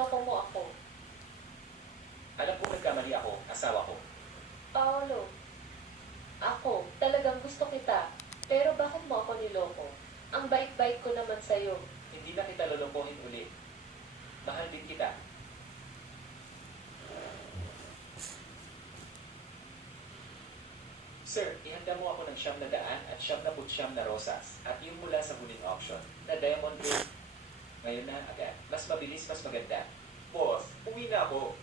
niloko mo ako. Alam kong nagkamali ako, asawa ko. Paolo, ako, talagang gusto kita. Pero bakit mo ako niloko? Ang bait-bait ko naman sa'yo. Hindi na kita lolokohin ulit. Mahal din kita. Sir, ihanda mo ako ng 900 at 99 na rosas at yung mula sa huling auction na diamond ring. Ngayon na agad. Mas mabilis, mas maganda. Boss, uwi na ako.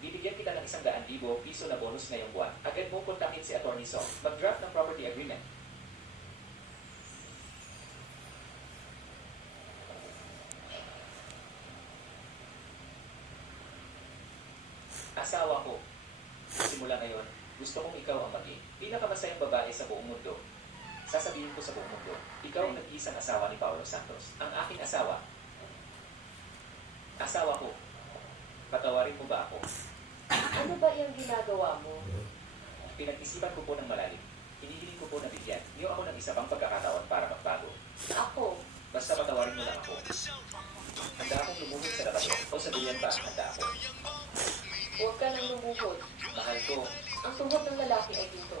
Bibigyan kita ng 100,000 piso na bonus ngayong buwan. Agad mo kontakin si Atty. Song. Mag-draft ng property agreement. Asawa ko. Simula ngayon, gusto kong ikaw ang maging pinakamasayang babae sa buong mundo. Sasabihin ko sa buong mundo, ikaw ang nag-iisang asawa ni Paolo Santos. Ang aking asawa. Asawa ko. Patawarin mo ba ako? Ano ba yung ginagawa mo? Pinag-isipan ko po ng malalim. Hinihiling ko po na bigyan niyo ako ng isa pang pagkakataon para magbago. Ako, Basta patawarin mo lang ako. Handa akong lumuhod sa labas o sa duyan pa, handa ako. huwag ka nang lumuhod. Mahal ko, Ang tuhod ng lalaki ay dito.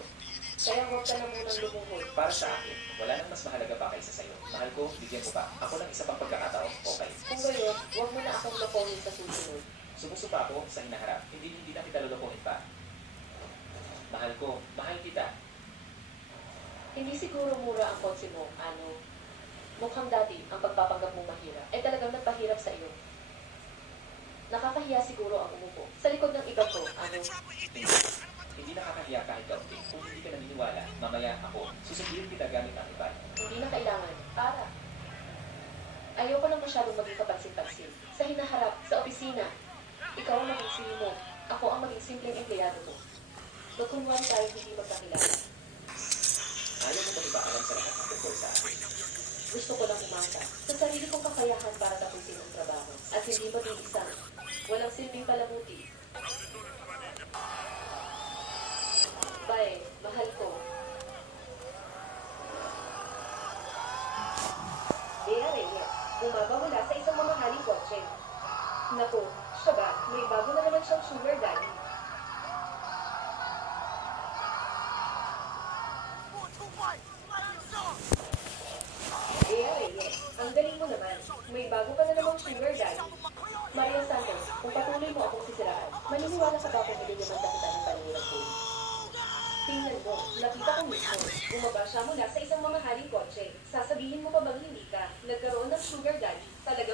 Kaya huwag ka na munang lumuhod. para sa akin, wala nang mas mahalaga pa kaysa sa'yo. Mahal ko, bigyan mo pa. Ako ng isa pang pagkakataon, okay. Kung gayon, huwag mo na akong lokohin sa susunod. Sumusupa ako sa hinaharap. Hindi na kita lulukuhin pa. Mahal ko, mahal kita. Hindi siguro mura ang kotse mo, ano? Mukhang dati ang pagpapanggap mo mahirap ay talagang nagpahirap sa iyo. Nakakahiya siguro ang umupo sa likod ng iba ko, ano? Hindi nakakahiya kahit kaunti. Kung hindi ka naniniwala, mamaya ako, susunduin kita gamit ang iba. Hindi na kailangan. Para. Ayoko lang masyadong maging kapansin-pansin. Sa hinaharap, sa opisina. Ikaw ang maging CEO mo. Ako ang maging simpleng empleyado mo. Magkunwari tayo hindi magkakilala. Ayaw mo ba ipaalam sa lahat ang tungkol sa akin? Gusto ko lang umasa sa sarili kong kakayahan para tapusin ang trabaho at hindi maging isang walang silbing palamuti. Bye, mahal ko. Bea Reyes, umaga mula sa isang mamahaling kotse. Naku, siya ba? May bago na naman siyang sugar daddy. Bea Reyes, ang galing mo naman. May bago ka na namang sugar daddy. Maria Santos, kung patuloy mo akong sisiraan, maniniwala ka ba kung bibigyan kita ng paningirang ko? Tingnan mo, nakita ko mismo. Bumaba siya mula sa isang mamahaling kotse. Sasabihin mo pa bang hindi ka? Nagkaroon